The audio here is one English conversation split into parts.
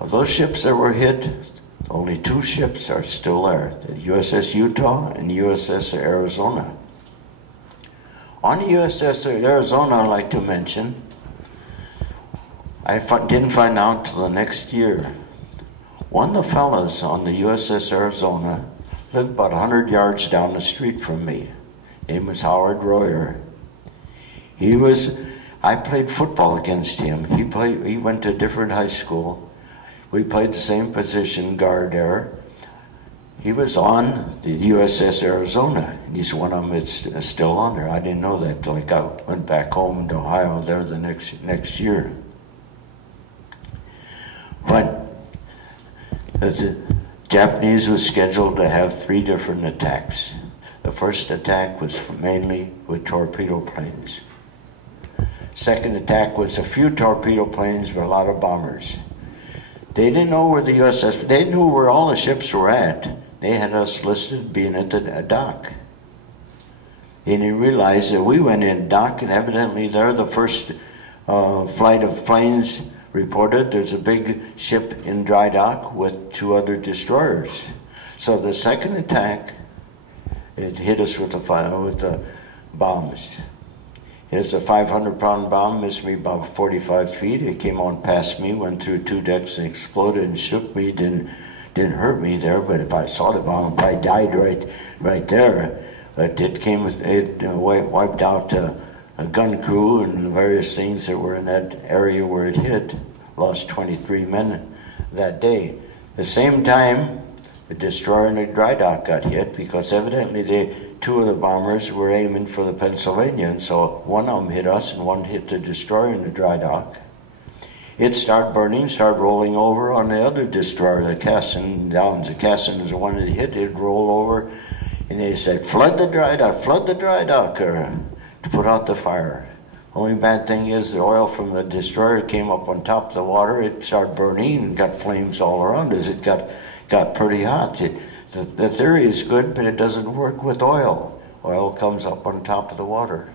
Of those ships that were hit, only 2 ships are still there, the USS Utah and USS Arizona. On the USS Arizona, I'd like to mention, I didn't find out till the next year. One of the fellas on the USS Arizona lived about 100 yards down the street from me. His name was Howard Royer. I played football against him. He went to a different high school. We played the same position, guard there. He was on the USS Arizona, and he's one of them that's still on there. I didn't know that till I went back home to Ohio there the next year. But the Japanese was scheduled to have 3 different attacks. The first attack was mainly with torpedo planes. Second attack was a few torpedo planes with a lot of bombers. They didn't know where the USS, they knew where all the ships were at. They had us listed being at the dock. They didn't realize that we went in dock, and evidently there the first flight of planes reported there's a big ship in dry dock with 2 other destroyers. So the second attack, it hit us with the bombs. It's a 500-pound bomb, missed me about 45 feet. It came on past me, went through 2 decks and exploded and shook me. Didn't hurt me there, but if I saw the bomb, I probably died right there. But it wiped out a gun crew and the various things that were in that area where it hit. Lost 23 men that day. The same time, the destroyer in the dry dock got hit because evidently 2 of the bombers were aiming for the Pennsylvania, and so one of them hit us and one hit the destroyer in the dry dock. It started burning, started rolling over on the other destroyer, the Cassin Downs. The Cassin is the one that hit, it'd roll over, and they said, flood the dry dock, to put out the fire. Only bad thing is the oil from the destroyer came up on top of the water, it started burning and got flames all around us. It got pretty hot. The theory is good, but it doesn't work with oil. Oil comes up on top of the water.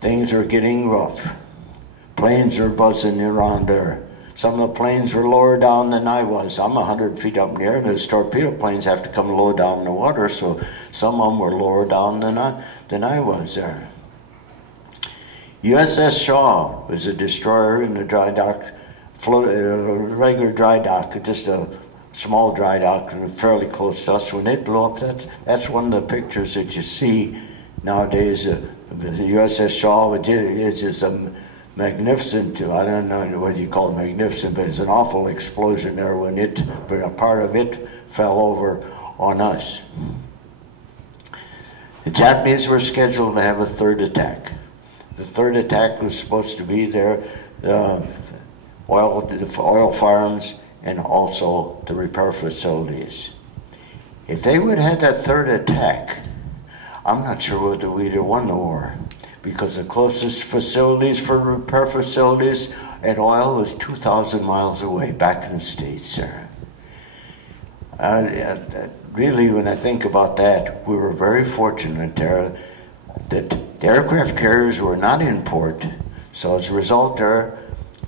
Things are getting rough. Planes are buzzing around there. Some of the planes were lower down than I was. I'm 100 feet up in the air, and those torpedo planes have to come low down in the water, so some of them were lower down than I was there. USS Shaw was a destroyer in the dry dock, regular dry dock, just a small dry dock and fairly close to us. When it blew up, that's one of the pictures that you see nowadays. The USS Shaw is just a magnificent, I don't know what you call it magnificent, but it's an awful explosion there but a part of it fell over on us. The Japanese were scheduled to have a 3rd attack. The 3rd attack was supposed to be the oil farms and also the repair facilities. If they would have had that 3rd attack, I'm not sure whether we'd have won the war, because the closest facilities for repair facilities and oil was 2,000 miles away, back in the States there. Really, when I think about that, we were very fortunate there that the aircraft carriers were not in port, so as a result there,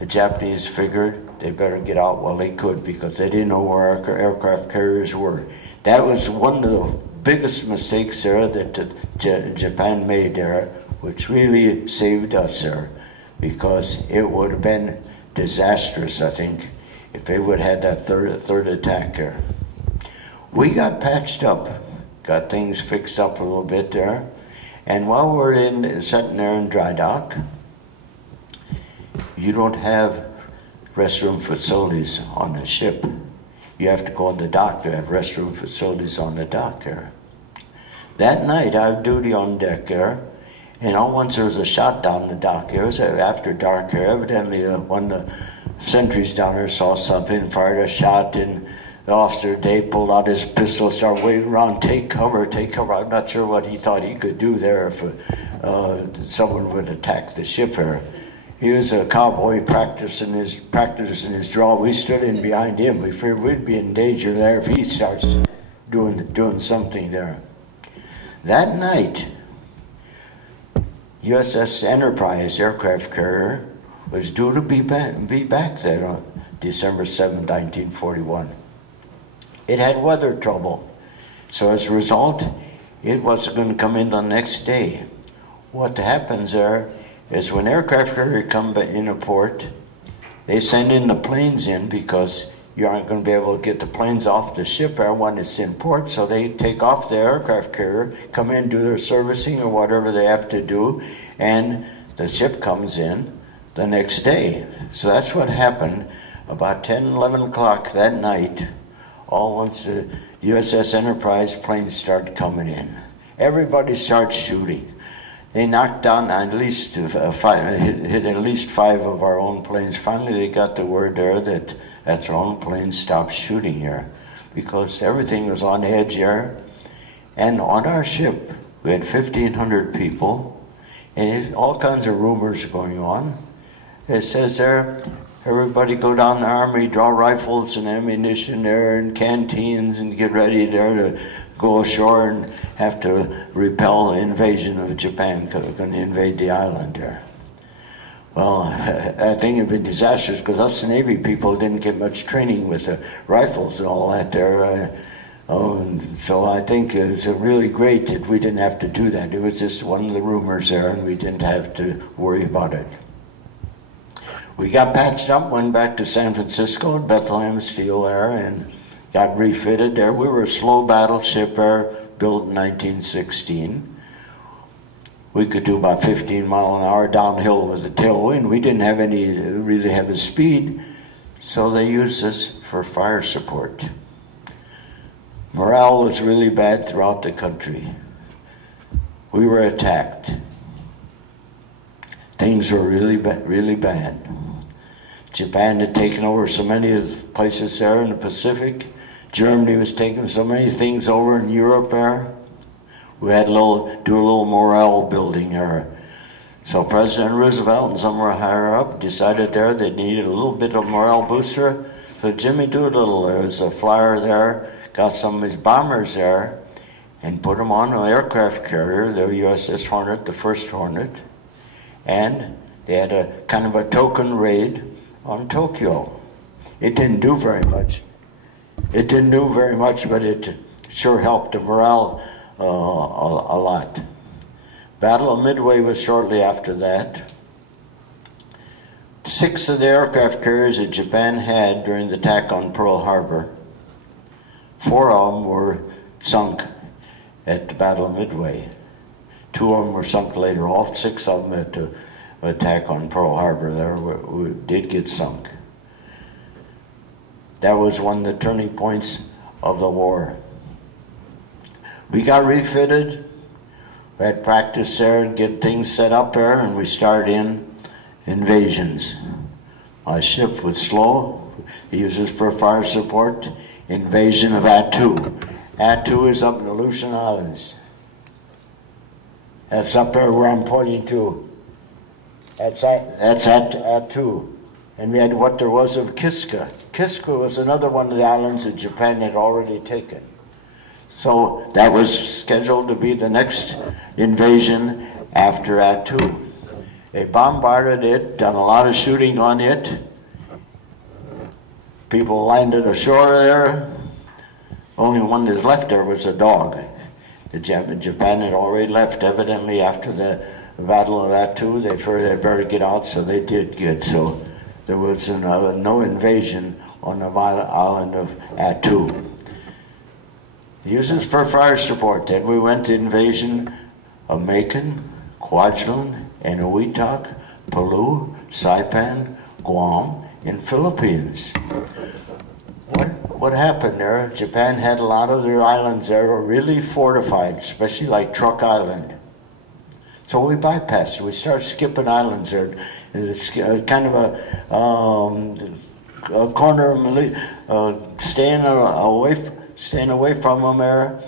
the Japanese figured they better get out while they could because they didn't know where our aircraft carriers were. That was one of the biggest mistakes there that Japan made there, which really saved us there, because it would have been disastrous, I think, if they would have had that third attack there. We got patched up, got things fixed up a little bit there, and while we're sitting there in dry dock, you don't have restroom facilities on the ship. You have to go on the dock to have restroom facilities on the dock there. That night, I had duty on deck there, and all once there was a shot down the dock. It was after dark here. Evidently, one of the sentries down there saw something, fired a shot, and the officer, Dave, pulled out his pistol, started waving around, take cover, take cover. I'm not sure what he thought he could do there if someone would attack the ship here. He was a cowboy practicing his draw. We stood in behind him. We feared we'd be in danger there if he starts doing something there. That night, USS Enterprise aircraft carrier was due to be back there December 7, 1941. It had weather trouble, so as a result, it wasn't going to come in the next day. What happens there is when aircraft carrier come in a port, they send in the planes in because you aren't going to be able to get the planes off the ship there when it's in port, so they take off the aircraft carrier, come in, do their servicing or whatever they have to do, and the ship comes in the next day. So that's what happened about 10, 11 o'clock that night, all once the USS Enterprise planes started coming in. Everybody starts shooting. They knocked down at least hit at least 5 of our own planes. Finally, they got the word there that our own planes stopped shooting here because everything was on edge here. And on our ship, we had 1,500 people, and all kinds of rumors going on. It says there, everybody go down the army, draw rifles and ammunition there and canteens and get ready there to go ashore and have to repel the invasion of Japan because they're going to invade the island there. Well, I think it would be disastrous because us Navy people didn't get much training with the rifles and all that there. So I think it's really great that we didn't have to do that. It was just one of the rumors there and we didn't have to worry about it. We got patched up, went back to San Francisco, Bethlehem Steel there, and got refitted there. We were a slow battleship there, built in 1916. We could do about 15 mile an hour downhill with a tailwind. We didn't have any really heavy speed, so they used us for fire support. Morale was really bad throughout the country. We were attacked. Things were really bad. Japan had taken over so many of the places there in the Pacific. Germany was taking so many things over in Europe there. We had to do a little morale building there. So President Roosevelt and somewhere higher up decided there they needed a little bit of morale booster. So Jimmy Doolittle, there was a flyer there, got some of his bombers there and put them on an aircraft carrier, the USS Hornet, the first Hornet. And they had a kind of a token raid on Tokyo. It didn't do very much. It didn't do very much, but it sure helped the morale a lot. Battle of Midway was shortly after that. 6 of the aircraft carriers that Japan had during the attack on Pearl Harbor, 4 of them were sunk at the Battle of Midway. 2 of them were sunk later. All 6 of them at the attack on Pearl Harbor there did get sunk. That was one of the turning points of the war. We got refitted. We had practice there and get things set up there, and we started in invasions. My ship was slow. They used it for fire support. Invasion of Attu. Attu is up in the Aleutian Islands. That's up there where I'm pointing to. That's at Attu. And we had what there was of Kiska. Kiska was another one of the islands that Japan had already taken. So that was scheduled to be the next invasion after Attu. They bombarded it, done a lot of shooting on it. People landed ashore there. Only one that's left there was a dog. Japan had already left, evidently, after the Battle of Attu. They figured they'd better get out, so they did get. So there was no invasion on the island of Attu. Uses for fire support. Then we went to invasion of Macon, Kwajalein, Eniwetok, Palau, Saipan, Guam, and Philippines. What happened there? Japan had a lot of their islands there were really fortified, especially like Truk Island. So we bypassed. We started skipping islands there. It's kind of a corner of staying away from them there,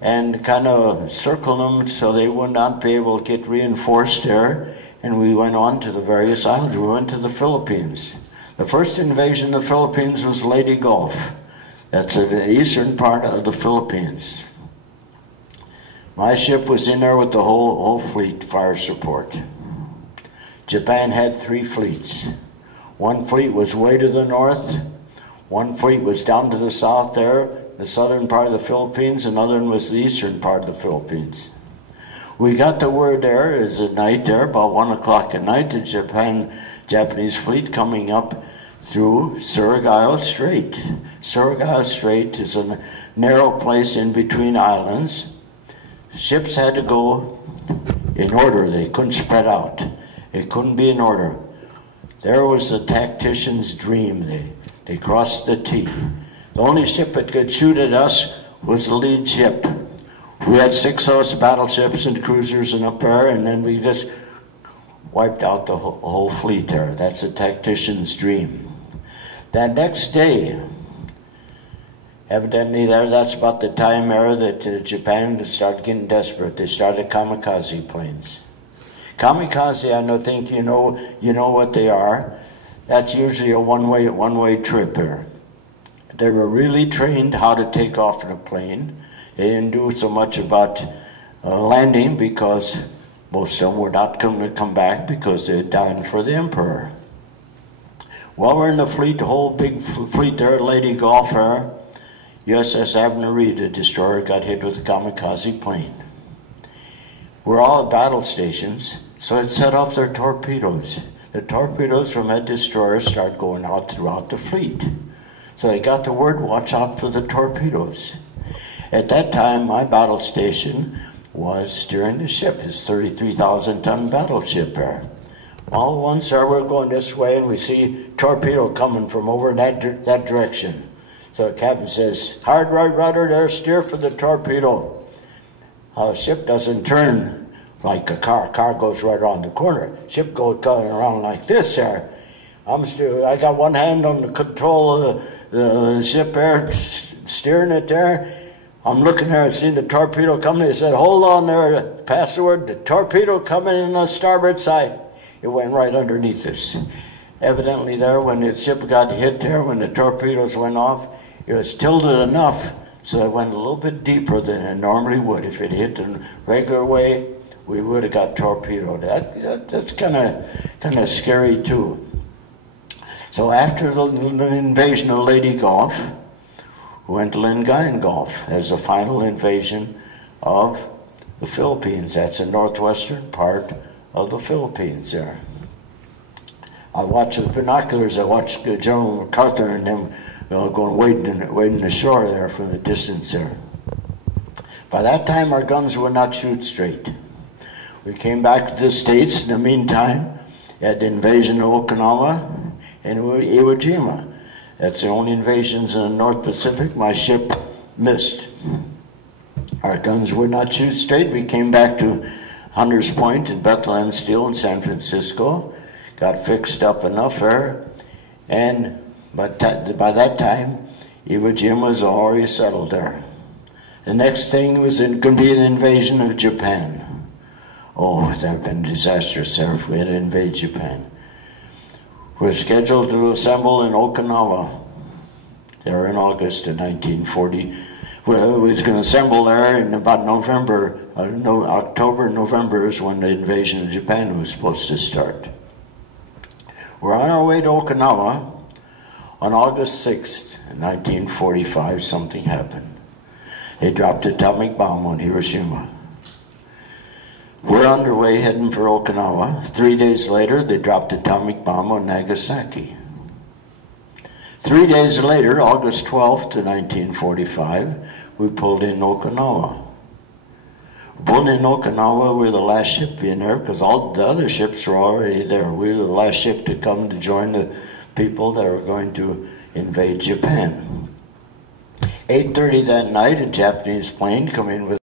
and kind of circling them so they would not be able to get reinforced there. And we went on to the various islands. We went to the Philippines. The first invasion of the Philippines was Leyte Gulf. That's the eastern part of the Philippines. My ship was in there with the whole fleet fire support. Japan had 3 fleets. One fleet was way to the north. One fleet was down to the south there, the southern part of the Philippines. Another one was the eastern part of the Philippines. We got the word there, it's at night there, about 1 o'clock at night, the Japanese fleet coming up through Sheryle Strait. Sheryle Strait is a narrow place in between islands. Ships had to go in order. They couldn't spread out. It couldn't be in order. There was the tactician's dream. They crossed the T. The only ship that could shoot at us was the lead ship. We had 6 of those battleships and cruisers and up there, and then we just wiped out the whole fleet there. That's a tactician's dream. That next day, evidently that's about the time there that Japan started getting desperate. They started kamikaze planes. Kamikaze, I don't think you know what they are. That's usually a one-way trip here. They were really trained how to take off in a plane. They didn't do so much about landing because most of them were not going to come back because they had died for the emperor. Well, we're in the fleet, the whole big fleet there, Lady Gulf there. USS Alameda, the destroyer, got hit with a kamikaze plane. We're all at battle stations, so it set off their torpedoes. The torpedoes from that destroyer started going out throughout the fleet. So they got the word, watch out for the torpedoes. At that time, my battle station was steering the ship. It's 33,000-ton battleship there. All at once there, we're going this way, and we see torpedo coming from over that direction. So the captain says, hard right rudder there, steer for the torpedo. A ship doesn't turn like a car. Car goes right around the corner. Ship goes going around like this there. I got one hand on the control of the ship there, steering it there. I'm looking there and seeing the torpedo coming. They said, hold on there, pass the word, the torpedo coming in on the starboard side. It went right underneath us. Evidently there, when the ship got hit there, when the torpedoes went off, it was tilted enough so it went a little bit deeper than it normally would. If it hit the regular way, we would have got torpedoed. That's kind of scary too. So after the invasion of Lady Gulf, we went to Lingayen Gulf as the final invasion of the Philippines. That's the northwestern part of the Philippines there. I watched with binoculars. I watched General MacArthur and them going wading the shore there from the distance there. By that time, our guns would not shoot straight. We came back to the States. In the meantime, had the invasion of Okinawa and Iwo Jima. That's the only invasions in the North Pacific my ship missed. Our guns would not shoot straight. We came back to Hunters Point and Bethlehem Steel in San Francisco. Got fixed up enough there. And by that time, Iwo Jima was already settled there. The next thing was going to be an invasion of Japan. Oh, that would have been disastrous there if we had to invade Japan. We're scheduled to assemble in Okinawa there in August of 1940. Well, we was going to assemble there in about October, November is when the invasion of Japan was supposed to start. We're on our way to Okinawa. On August 6th, 1945, something happened. They dropped an atomic bomb on Hiroshima. We're underway heading for Okinawa. 3 days later, they dropped an atomic bomb on Nagasaki. 3 days later, August 12th to 1945, we pulled in Okinawa. Pulled in Okinawa, we were the last ship in there because all the other ships were already there. We were the last ship to come to join the people that were going to invade Japan. 8:30 that night, a Japanese plane come in with